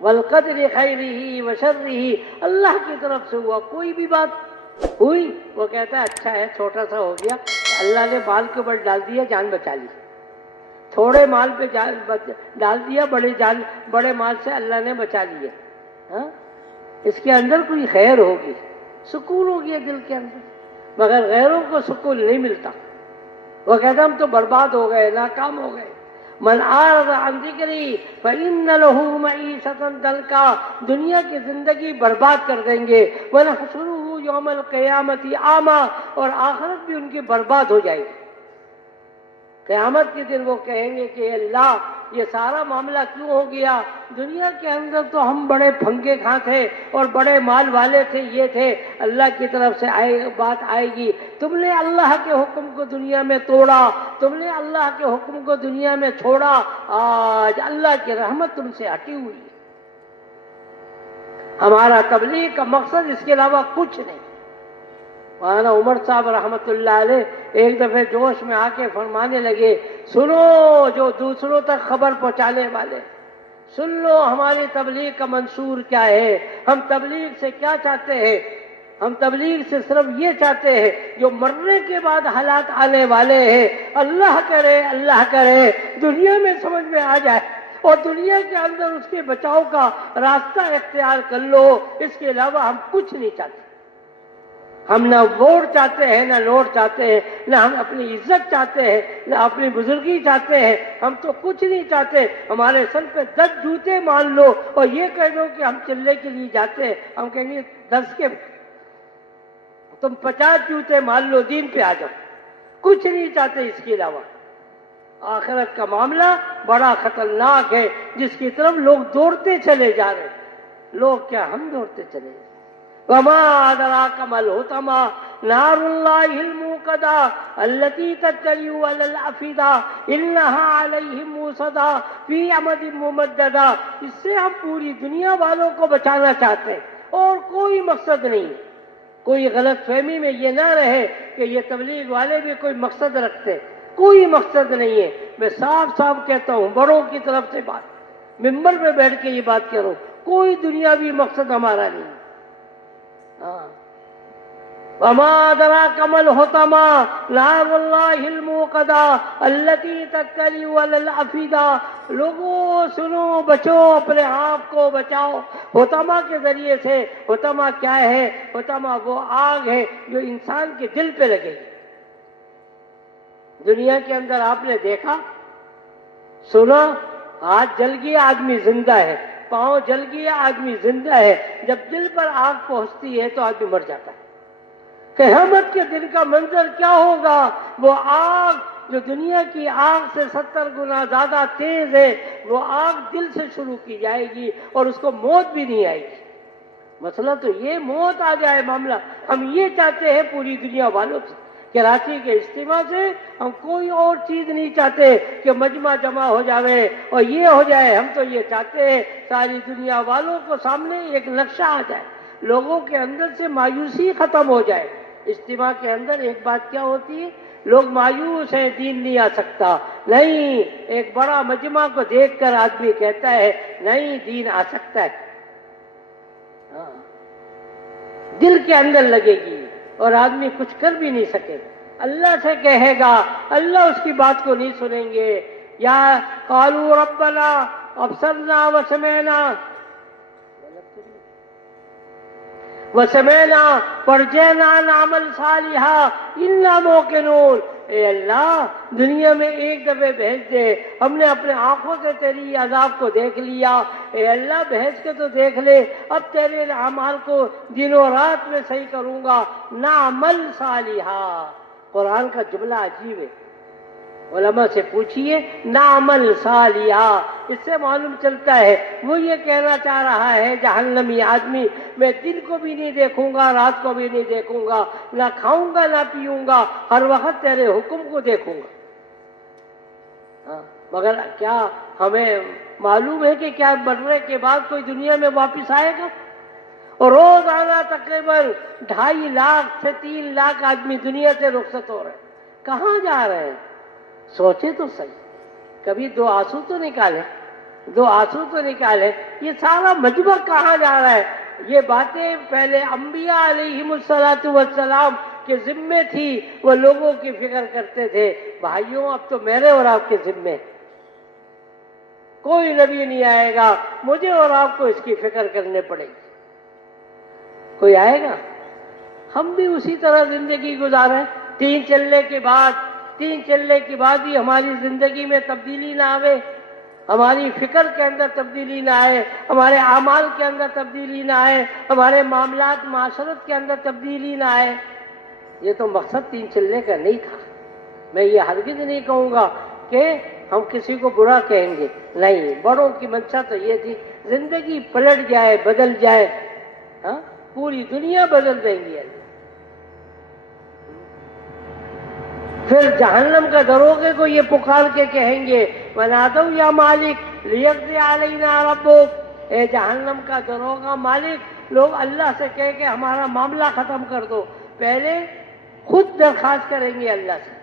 والقدر خیرہ وشرہ، اللہ کی طرف سے ہوا، کوئی بھی بات ہوئی وہ کہتا ہے اچھا ہے، چھوٹا سا ہو گیا، اللہ نے مال کے اوپر ڈال دیا، جان بچا لی، تھوڑے مال پہ ڈال دیا، بڑے مال سے اللہ نے بچا لیا، ہاں اس کے اندر کوئی خیر ہوگی، سکون ہو گیا دل کے اندر، مگر غیروں کو سکون نہیں ملتا، وہ کہتا ہم تو برباد ہو گئے، ناکام ہو گئے۔ من اعرض عن ذکری فإن له معیشۃ ضنکا، دنیا کی زندگی برباد کر دیں گے، ونحشرہ یوم القیامۃ اعمی، اور آخرت بھی ان کی برباد ہو جائے گی۔ قیامت کے دن وہ کہیں گے کہ اللہ یہ سارا معاملہ کیوں ہو گیا؟ دنیا کے اندر تو ہم بڑے پھنگے کھاں تھے اور بڑے مال والے تھے، یہ تھے، اللہ کی طرف سے بات آئے گی، تم نے اللہ کے حکم کو دنیا میں توڑا، تم نے اللہ کے حکم کو دنیا میں چھوڑا، آج اللہ کی رحمت تم سے ہٹی ہوئی ہے۔ ہمارا تبلیغ کا مقصد اس کے علاوہ کچھ نہیں۔ مولانا عمر صاحب رحمۃ اللہ علیہ ایک دفعہ جوش میں آ کے فرمانے لگے، سنو جو دوسروں تک خبر پہنچانے والے، سن لو ہماری تبلیغ کا منشور کیا ہے، ہم تبلیغ سے کیا چاہتے ہیں، ہم تبلیغ سے صرف یہ چاہتے ہیں جو مرنے کے بعد حالات آنے والے ہیں، اللہ کرے دنیا میں سمجھ میں آ جائے اور دنیا کے اندر اس کے بچاؤ کا راستہ اختیار کر لو، اس کے علاوہ ہم کچھ نہیں چاہتے۔ ہم نہ ووٹ چاہتے ہیں، نہ نوٹ چاہتے ہیں، نہ ہم اپنی عزت چاہتے ہیں، نہ اپنی بزرگی چاہتے ہیں، ہم تو کچھ نہیں چاہتے۔ ہمارے سر پہ 10 جوتے مان لو اور یہ کہہ دو کہ ہم چلے کے لیے جاتے ہیں، ہم کہیں گے 10 کے تم 50 جوتے مان لو، دین پہ آ جاؤ، کچھ نہیں چاہتے اس کے علاوہ۔ آخرت کا معاملہ بڑا خطرناک ہے جس کی طرف لوگ دوڑتے چلے جا رہے ہیں، لوگ کیا ہم دوڑتے چلے جا رہے ہیں۔ وما ادراک ما الحطمہ نار اللہ الموقدہ التي تطلع على الافئدہ انها علیہم موصدہ فی امد ممددہ۔ اس سے ہم پوری دنیا والوں کو بچانا چاہتے ہیں اور کوئی مقصد نہیں۔ کوئی غلط فہمی میں یہ نہ رہے کہ یہ تبلیغ والے بھی کوئی مقصد رکھتے، کوئی مقصد نہیں ہے۔ میں صاف صاف کہتا ہوں، بڑوں کی طرف سے بات، ممبر پہ بیٹھ کے یہ بات کروں، کوئی دنیاوی مقصد ہمارا نہیں۔ وما ادراک ما الحطمہ نار اللہ الموقدہ التي تطلع على الافئدہ۔ لوگوں سنو، بچو، اپنے آپ کو بچاؤ حطمہ کے ذریعے سے۔ حطمہ کیا ہے؟ حطمہ وہ آگ ہے جو انسان کے دل پہ لگے گی۔ دنیا کے اندر آپ نے دیکھا، سنا، ہاتھ جل گیا آدمی زندہ ہے، پاؤں جل گیا آدمی زندہ ہے، جب دل پر آگ پہنچتی ہے تو آدمی مر جاتا ہے۔ قیامت کے دن کا منظر کیا ہوگا؟ وہ آگ جو دنیا کی آگ سے 70 گنا زیادہ تیز ہے، وہ آگ دل سے شروع کی جائے گی اور اس کو موت بھی نہیں آئے گی۔ مسئلہ تو یہ موت آ جائے معاملہ، ہم یہ چاہتے ہیں پوری دنیا والوں سے۔ کراچی کے اجتماع سے ہم کوئی اور چیز نہیں چاہتے کہ مجمع جمع ہو جاوے اور یہ ہو جائے، ہم تو یہ چاہتے ہیں ساری دنیا والوں کو سامنے ایک نقشہ آ جائے، لوگوں کے اندر سے مایوسی ختم ہو جائے۔ اجتماع کے اندر ایک بات کیا ہوتی ہے، لوگ مایوس ہیں، دین نہیں آ سکتا، نہیں، ایک بڑا مجمع کو دیکھ کر آدمی کہتا ہے نہیں، دین آ سکتا ہے، دل کے اندر لگے گی اور آدمی کچھ کر بھی نہیں سکے، اللہ سے کہے گا، اللہ اس کی بات کو نہیں سنیں گے۔ یا قالوا ربنا ابصرنا وسمعنا فرجعنا نعمل صالحا انا موقنون۔ اے اللہ، دنیا میں ایک دفعہ بھیج دے، ہم نے اپنے آنکھوں سے تیری عذاب کو دیکھ لیا، اے اللہ بھیج کے تو دیکھ لے، اب تیرے اعمال کو دن و رات میں صحیح کروں گا، نعمل صالحا۔ قرآن کا جملہ عجیب ہے، علماء سے پوچھئے نعمل صالحا، اس سے معلوم چلتا ہے وہ یہ کہنا چاہ رہا ہے جہنمی آدمی، میں دن کو بھی نہیں دیکھوں گا، رات کو بھی نہیں دیکھوں گا، نہ کھاؤں گا نہ پیوں گا، ہر وقت تیرے حکم کو دیکھوں گا۔ مگر کیا ہمیں معلوم ہے کہ کیا مرنے کے بعد کوئی دنیا میں واپس آئے گا؟ اور روزانہ تقریباً 2.5 لاکھ سے 3 لاکھ آدمی دنیا سے رخصت ہو رہے ہیں، کہاں جا رہے ہیں؟ سوچے تو صحیح، کبھی 2 آنسو تو نکالے۔ دو آنسو تو نکالے. یہ سارا مجمع کہاں جا رہا ہے؟ یہ باتیں پہلے انبیاء علیہم الصلاۃ والسلام کے ذمے تھی، وہ لوگوں کی فکر کرتے تھے. بھائیوں اب تو میرے اور آپ کے ذمے، کوئی نبی نہیں آئے گا، مجھے اور آپ کو اس کی فکر کرنے پڑے گی. کوئی آئے گا؟ ہم بھی اسی طرح زندگی گزاریں. تین چلنے کے بعد بھی ہماری زندگی میں تبدیلی نہ آئے، ہماری فکر کے اندر تبدیلی نہ آئے، ہمارے اعمال کے اندر تبدیلی نہ آئے، ہمارے معاملات معاشرت کے اندر تبدیلی نہ آئے. یہ تو مقصد تین چلنے کا نہیں تھا. میں یہ ہرگز نہیں کہوں گا کہ ہم کسی کو برا کہیں گے، نہیں، بڑوں کی منشا تو یہ تھی زندگی پلٹ جائے، بدل جائے. ہاں، پوری دنیا بدل دیں گے. پھر جہنم کا دروغے کو یہ پکار کے کہیں گے وَنَادَوْا يَا مَالِكْ لِيَقْضِيَ عَلَيْنَا رَبُّكَ، اے جہنم کا دروغہ مالک، لوگ اللہ سے کہہ کے ہمارا معاملہ ختم کر دو. پہلے خود درخواست کریں گے اللہ سے.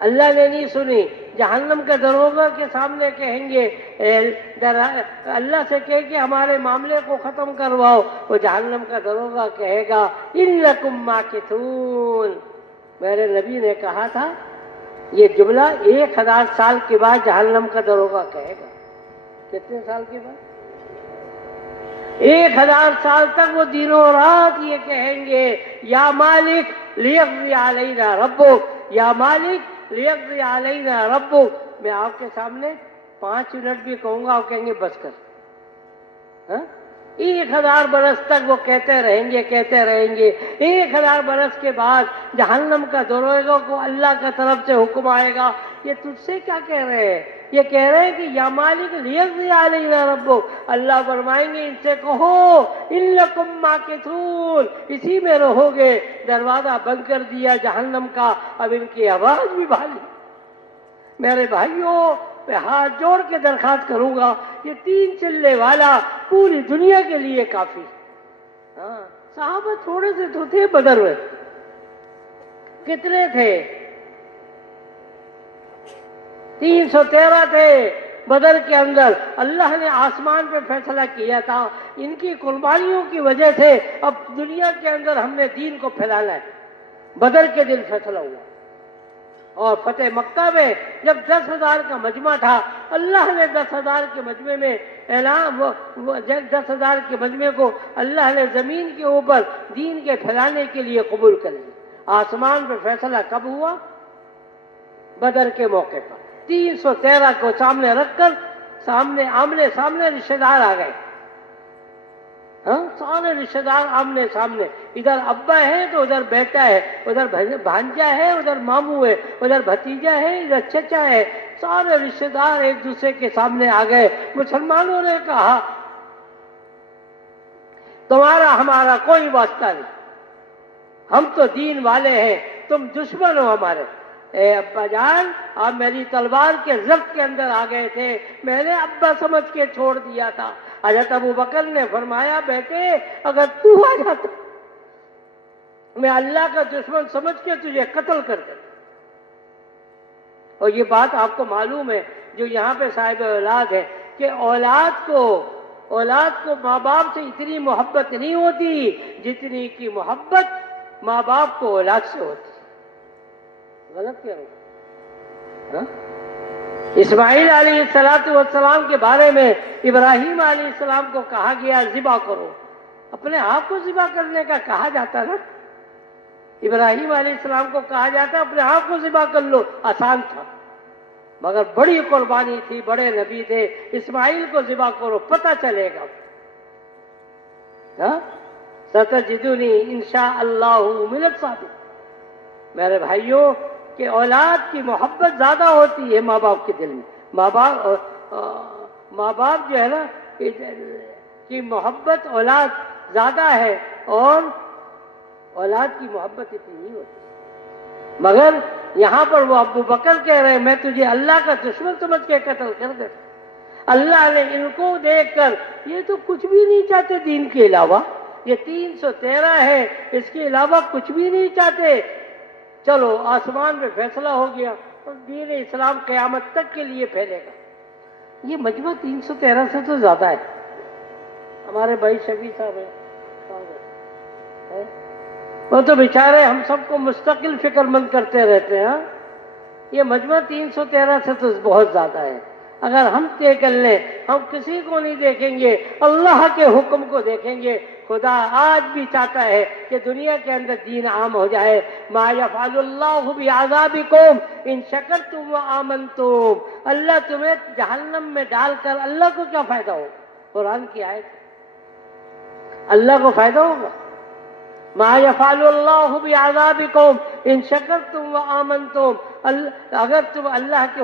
اللہ نے نہیں سنی، جہنم کا دروغہ کے سامنے کہیں گے اللہ سے کہہ کے ہمارے معاملے کو ختم کرواؤ. وہ جہنم کا دروغہ کہے گا اِنَّكُمْ مَاكِثُونَ. میرے نبی نے کہا تھا یہ جملہ 1000 سال کے بعد جہنم کا دروغہ کہے گا. کتنے سال کے بعد؟ 1000 سال تک وہ دنوں رات یہ کہیں گے یا مالک لیقضی علینا ربک، یا مالک لیقضی علینا ربک. میں آپ کے سامنے 5 منٹ بھی کہوں گا، آپ کہیں گے بس کر. 1000 برس تک وہ کہتے رہیں گے. 1000 برس کے بعد جہنم کا دروغہ کو اللہ کا طرف سے حکم آئے گا. یہ تجھ سے کیا کہہ رہے ہیں؟ یہ کہہ رہے ہیں کہ یا مالک لیقضی علینا ربک. اللہ فرمائیں گے ان سے کہو انکم ماکثون، اسی میں رہو گے. دروازہ بند کر دیا جہنم کا، اب ان کی آواز بھی بھالی. میرے بھائیوں، میں ہاتھ جوڑ کے درخواست کروں گا، یہ 3 چلے والا پوری دنیا کے لیے کافی. صحابہ تھوڑے سے تو تھے، بدر میں کتنے تھے؟ 313 تھے. بدر کے اندر اللہ نے آسمان پہ فیصلہ کیا تھا، ان کی قربانیوں کی وجہ سے اب دنیا کے اندر ہم نے دین کو پھیلانا ہے. بدر کے دن فیصلہ ہوا. اور فتح مکہ میں جب 10,000 کا مجمع تھا، اللہ نے 10,000 کے مجمع میں 10,000 کے مجمع کو اللہ نے زمین کے اوپر دین کے پھیلانے کے لیے قبول کر لیا. آسمان پہ فیصلہ کب ہوا؟ بدر کے موقع پر. 313 کو سامنے رکھ کر آمنے سامنے رشتہ دار آ گئے. سارے رشتہ دار آمنے سامنے، ادھر ابا ہے تو ادھر بیٹا ہے، ادھر بھانجا ہے، ادھر ماموں ہے، ادھر بھتیجا ہے، ادھر چچا ہے. سارے رشتہ دار ایک دوسرے کے سامنے آ گئے. مسلمانوں نے کہا تمہارا ہمارا کوئی واسطہ نہیں، ہم تو دین والے ہیں، تم دشمن ہو ہمارے. اے ابا جان، آپ میری تلوار کے ضبط کے اندر آ گئے تھے، میں نے ابا سمجھ کے چھوڑ دیا تھا. حضرت ابو بکر نے فرمایا بیٹے اگر تو آ جاتا میں اللہ کا دشمن سمجھ کے تجھے قتل کر دیتا. اور یہ بات آپ کو معلوم ہے جو یہاں پہ صاحب اولاد ہے کہ اولاد کو ماں باپ سے اتنی محبت نہیں ہوتی جتنی کی محبت ماں باپ کو اولاد سے ہوتی. غلط کیا ہوگا؟ اسماعیل علیہ السلام کے بارے میں ابراہیم علیہ السلام کو کہا گیا ذبح کرو. اپنے آپ کو ذبح کرنے کا کہا جاتا نا. ابراہیم علیہ السلام کو کہا جاتا اپنے آپ کو ذبح کر لو، آسان تھا، مگر بڑی قربانی تھی، بڑے نبی تھے. اسماعیل کو ذبح کرو، پتہ چلے گا. ستجدنی انشاء اللہ من الصابرین. میرے بھائیوں کہ اولاد کی محبت زیادہ ہوتی ہے ماں باپ کے دل میں. ماں باپ جو ہے نا کی محبت اولاد زیادہ ہے اور اولاد کی محبت اتنی نہیں ہوتی. مگر یہاں پر وہ ابو بکر کہہ رہے ہیں میں تجھے اللہ کا دشمن سمجھ کے قتل کر دے. اللہ نے ان کو دیکھ کر یہ تو کچھ بھی نہیں چاہتے دین کے علاوہ، یہ 313 ہے، اس کے علاوہ کچھ بھی نہیں چاہتے. چلو آسمان میں فیصلہ ہو گیا اور دین اسلام قیامت تک کے لیے پھیلے گا. یہ مجمع 313 سے تو زیادہ ہے. ہمارے بھائی شفیع صاحب ہیں، وہ تو بیچارے ہم سب کو مستقل فکر مند کرتے رہتے ہیں. یہ مجمع 313 سے تو بہت زیادہ ہے. اگر ہم طے کر لیں ہم کسی کو نہیں دیکھیں گے، اللہ کے حکم کو دیکھیں گے. خدا آج بھی چاہتا ہے کہ دنیا کے اندر دین عام ہو جائے. ما یفعل اللہ بعذابکم ان شکرتم وآمنتم. اللہ تمہیں جہنم میں ڈال کر اللہ کو کیا فائدہ ہوگا؟ قرآن کی آیت، اللہ کو فائدہ ہوگا؟ ما یفعل اللہ بعذابکم ان شکرتم وآمنتم. اگر تم اللہ کے